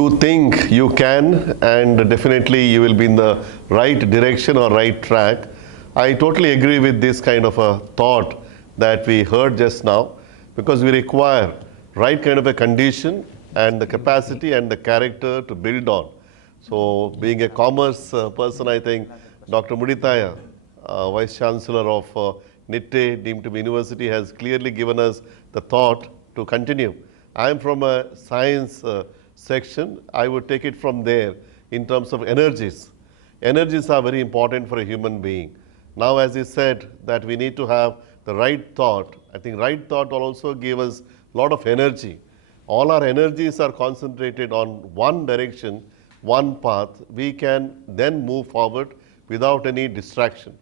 you think you can, and definitely you will be in the right direction or right track. I totally agree with this kind of a thought that we heard just now, because we require right kind of a condition and the capacity and the character to build on. So being a commerce person, I think Dr. Muditaya, Vice Chancellor of NITTE deemed to be university, has clearly given us the thought to continue. I am from a science section. I would take it from there in terms of energies. Energies are very important for a human being. Now, as he said, that we need to have the right thought. I think right thought will also give us a lot of energy. All our energies are concentrated on one direction, one path. We can then move forward without any distraction.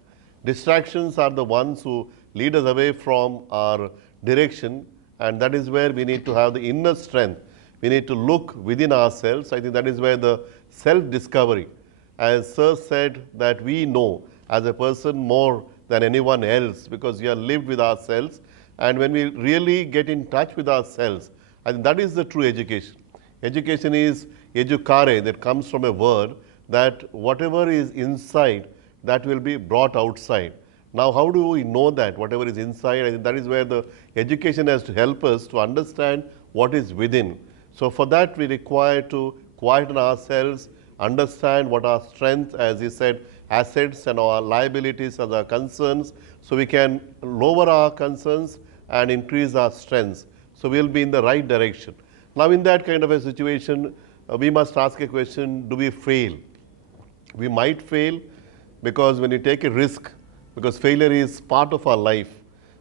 Distractions are the ones who lead us away from our direction, and that is where we need to have the inner strength. We need to look within ourselves. I think that is where the self-discovery, as Sir said, that we know as a person more than anyone else, because we are lived with ourselves. And when we really get in touch with ourselves, I think that is the true education. Education is educare, that comes from a word that whatever is inside, that will be brought outside. Now, how do we know that whatever is inside? I think that is where the education has to help us to understand what is within. So for that, we require to quieten ourselves, understand what our strengths, as he said, assets and our liabilities are our concerns, so we can lower our concerns and increase our strengths. So we'll be in the right direction. Now, in that kind of a situation, we must ask a question: do we fail? We might fail, because when you take a risk, because failure is part of our life.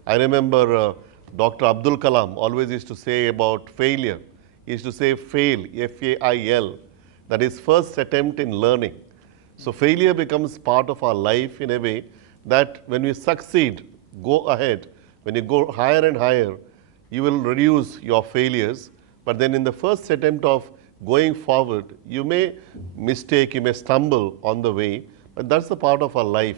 I remember Dr. Abdul Kalam always used to say about failure. He used to say fail, F-A-I-L, that is first attempt in learning. So failure becomes part of our life in a way that when we succeed, go ahead. When you go higher and higher, you will reduce your failures. But then in the first attempt of going forward, you may mistake, you may stumble on the way, but that's the part of our life.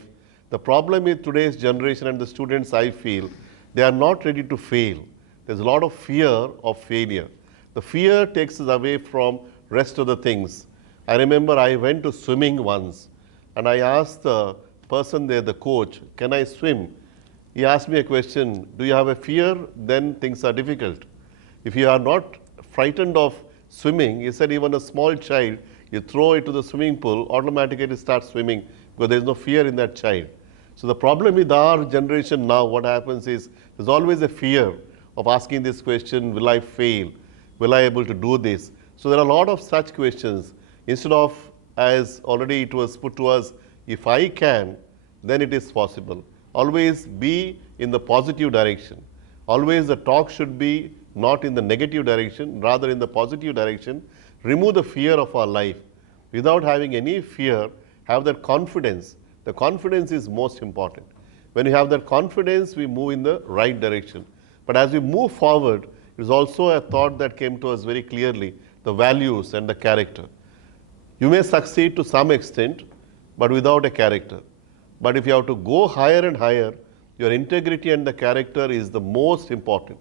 The problem with today's generation and the students, I feel, they are not ready to fail. There's a lot of fear of failure. The fear takes us away from rest of the things. I remember I went to swimming once, and I asked the person there, the coach, can I swim? He asked me a question: do you have a fear? Then things are difficult. If you are not frightened of swimming, he said, even a small child, you throw it to the swimming pool, automatically it starts swimming, because there is no fear in that child. So the problem with our generation now, what happens is, there's always a fear of asking this question: will I fail? Will I able to do this? So there are a lot of such questions. Instead of, as already it was put to us, if I can, then it is possible. Always be in the positive direction. Always the talk should be not in the negative direction, rather in the positive direction. Remove the fear of our life. Without having any fear, have that confidence. The confidence is most important. When you have that confidence, we move in the right direction. But as we move forward, it is also a thought that came to us very clearly: the values and the character. You may succeed to some extent, but without a character. But if you have to go higher and higher, your integrity and the character is the most important.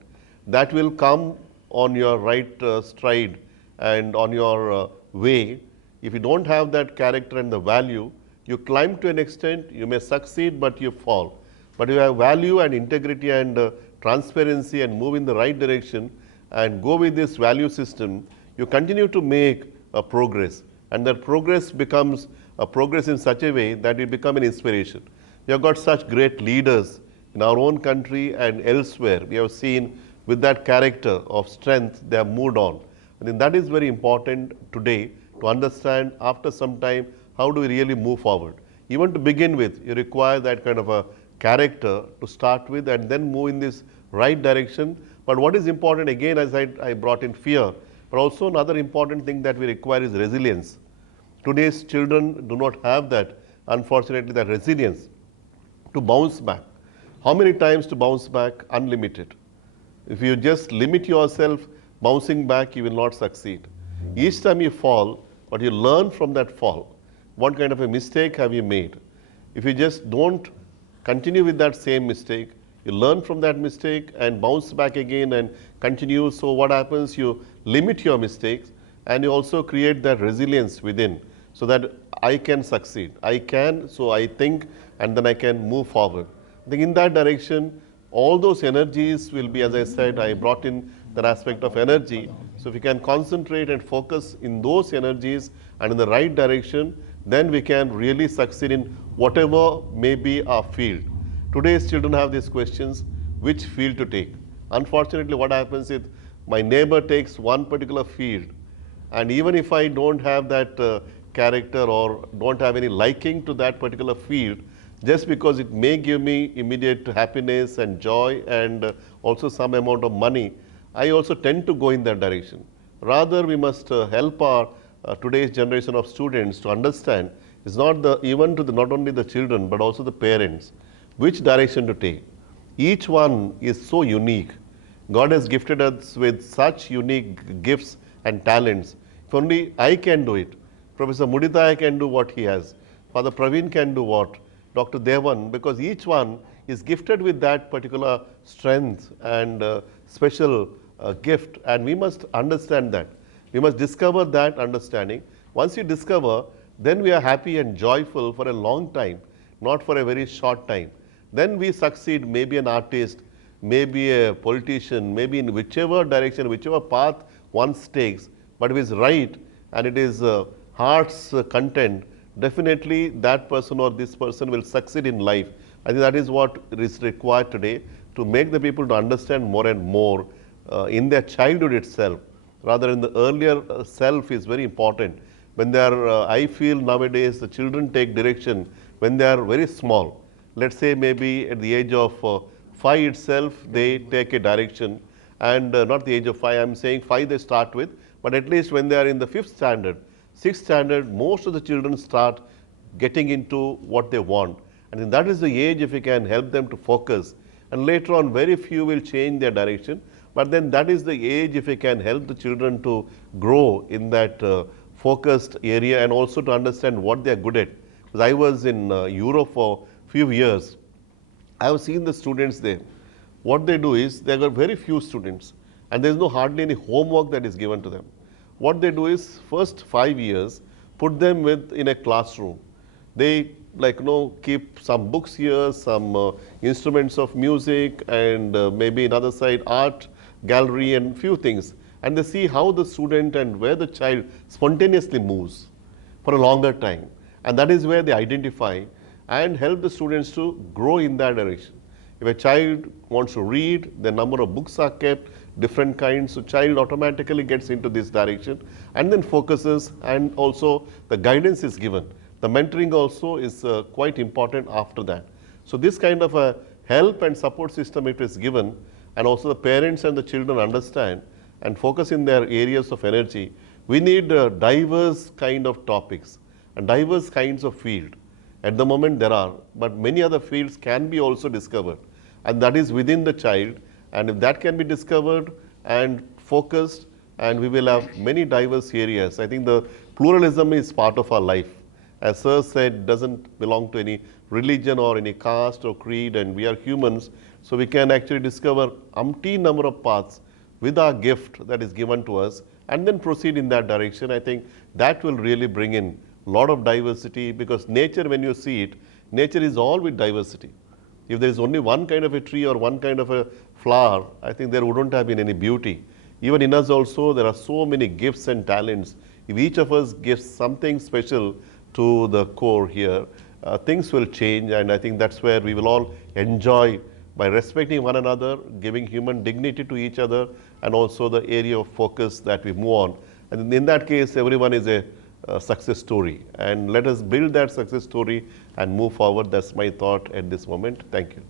That will come on your right stride and on your way. If you don't have that character and the value, you climb to an extent, you may succeed, but you fall. But if you have value and integrity and transparency and move in the right direction and go with this value system, you continue to make a progress. And that progress becomes a progress in such a way that it becomes an inspiration. We have got such great leaders in our own country and elsewhere. We have seen with that character of strength, they have moved on. I think that is very important today to understand after some time, how do we really move forward. Even to begin with, you require that kind of a character to start with and then move in this right direction. But what is important, again, as I brought in fear, but also another important thing that we require is resilience. Today's children do not have that, unfortunately, that resilience to bounce back. How many times to bounce back? Unlimited. If you just limit yourself, bouncing back, you will not succeed. Each time you fall, but you learn from that fall. What kind of a mistake have you made? If you just don't continue with that same mistake, you learn from that mistake and bounce back again and continue. So what happens? You limit your mistakes and you also create that resilience within so that I can succeed. I can, so I think, and then I can move forward. I think in that direction, all those energies will be, as I said, I brought in that aspect of energy. So if we can concentrate and focus in those energies and in the right direction, then we can really succeed in whatever may be our field. Today's children have these questions, which field to take. Unfortunately, what happens is my neighbor takes one particular field, and even if I don't have that character or don't have any liking to that particular field, just because it may give me immediate happiness and joy and also some amount of money, I also tend to go in that direction. Rather, we must help our today's generation of students to understand it's not the even to the not only the children but also the parents which direction to take. Each one is so unique. God has gifted us with such unique gifts and talents. If only I can do it, Professor Mudita can do what he has, Father Praveen can do what, Dr. Devan, because each one is gifted with that particular strength and special gift, and we must understand that. We must discover that understanding. Once you discover, then we are happy and joyful for a long time, not for a very short time. Then we succeed, maybe an artist, maybe a politician, maybe in whichever direction, whichever path one takes, but if it's right and it is heart's content, definitely that person or this person will succeed in life. I think that is what is required today to make the people to understand more and more in their childhood itself. Rather in the earlier self is very important. When they are, I feel nowadays the children take direction when they are very small. Let's say maybe at the age of 5 itself, they take a direction, and not the age of 5, I'm saying 5 they start with, but at least when they are in the 5th standard, 6th standard, most of the children start getting into what they want. And that is the age if we can help them to focus. And later on, very few will change their direction, but then that is the age if we can help the children to grow in that focused area and also to understand what they are good at. Because I was in Europe for few years. I have seen the students there. What they do is, there are very few students and there is no hardly any homework that is given to them. What they do is, first 5 years, put them in a classroom. They keep some books here, some instruments of music, and maybe another side art gallery and few things. And they see how the student and where the child spontaneously moves for a longer time. And that is where they identify and help the students to grow in that direction. If a child wants to read, the number of books are kept, different kinds, so child automatically gets into this direction and then focuses, and also the guidance is given. The mentoring also is quite important after that. So this kind of a help and support system it is given, and also the parents and the children understand and focus in their areas of energy. We need diverse kind of topics and diverse kinds of field. At the moment there are, but many other fields can be also discovered, and that is within the child, and if that can be discovered and focused, and we will have many diverse areas. I think the pluralism is part of our life. As Sir said, doesn't belong to any religion or any caste or creed, and we are humans, so we can actually discover umpteen number of paths with our gift that is given to us and then proceed in that direction. I think that will really bring in a lot of diversity, because nature, when you see it, nature is all with diversity. If there is only one kind of a tree or one kind of a flower, I think there wouldn't have been any beauty. Even in us also, there are so many gifts and talents. If each of us gives something special to the core here, things will change, and I think that's where we will all enjoy by respecting one another, giving human dignity to each other, and also the area of focus that we move on. And in that case, everyone is a success story, and let us build that success story and move forward. That's my thought at this moment. Thank you.